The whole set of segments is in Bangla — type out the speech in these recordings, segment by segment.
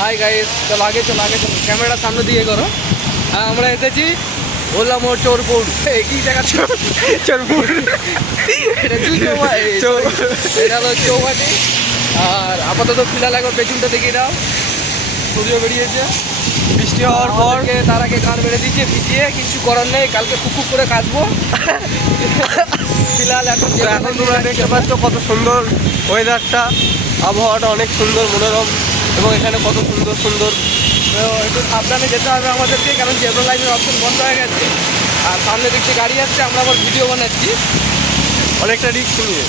হাই গাইস, চলো আগে চলো ক্যামেরাটা সামনে দিয়ে করো। হ্যাঁ, আমরা এসেছি ওলা মোড় চোরপুর। কি জায়গা? চোরপুর। এটা এটা হলো চৌবাটি। আর আপাতত ফিলা লাগবে, পেছনটা দেখে দাও। সূর্য বেরিয়েছে, বৃষ্টি হওয়ার পর তার আগে গান বেড়ে দিচ্ছে ভিজিয়ে। কিছু করার নেই, কালকে খুব করে কাচবো। ফিলহাল এখন তোমরা দেখতে পাচ্ছ কত সুন্দর ওয়েদারটা, আবহাওয়াটা অনেক সুন্দর মনোরম, এবং এখানে কত সুন্দর সুন্দর। তো একটু সাবধানে যেতে হবে আমাদেরকে, কারণ জেব্রা লাইনের অপশন বন্ধ হয়ে গেছে। আর সামনে দেখছি গাড়ি আসছে, আমরা আবার ভিডিও বানাচ্ছি। অনেকটা রিস্ক নিয়ে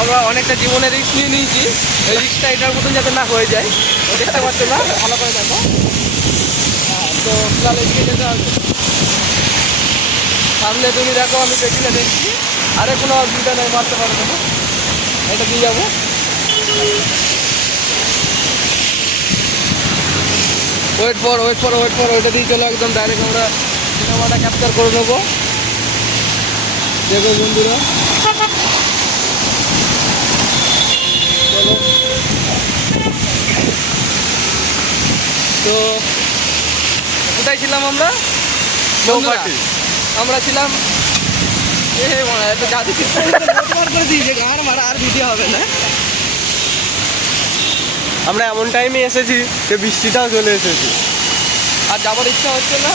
আমরা অনেকটা জীবনের রিস্ক নিয়ে নিয়েছি। এই রিস্কটা এটার মতন যাতে না হয়ে যায়। ও দেখতে পাচ্ছ না, ভালো করে দেখো। হ্যাঁ, তো ফিলহাল এদিকে যেতে হবে। সামনে তুমি দেখো, আমি পেছনে দেখছি। আরে কোনো অসুবিধা নেই, মারতে পারবো না। এটা দিয়ে যাবো। ওয়েট ফর ওইটা দিয়ে চলো, একদম ডাইরেক্ট আমরা সিনেমাটা ক্যাপচার করে নেবো। দেখো বন্ধুরা, চলো। তো কোথায় ছিলাম আমরা? চৌপাটি। আমরা ছিলাম জাদু করে দিয়েছে, গান মারা আর ভিডিও হবে না। আমরা এমন টাইমে এসেছি যে বৃষ্টিটাও চলে এসেছি। আর যাবার ইচ্ছা হচ্ছে না।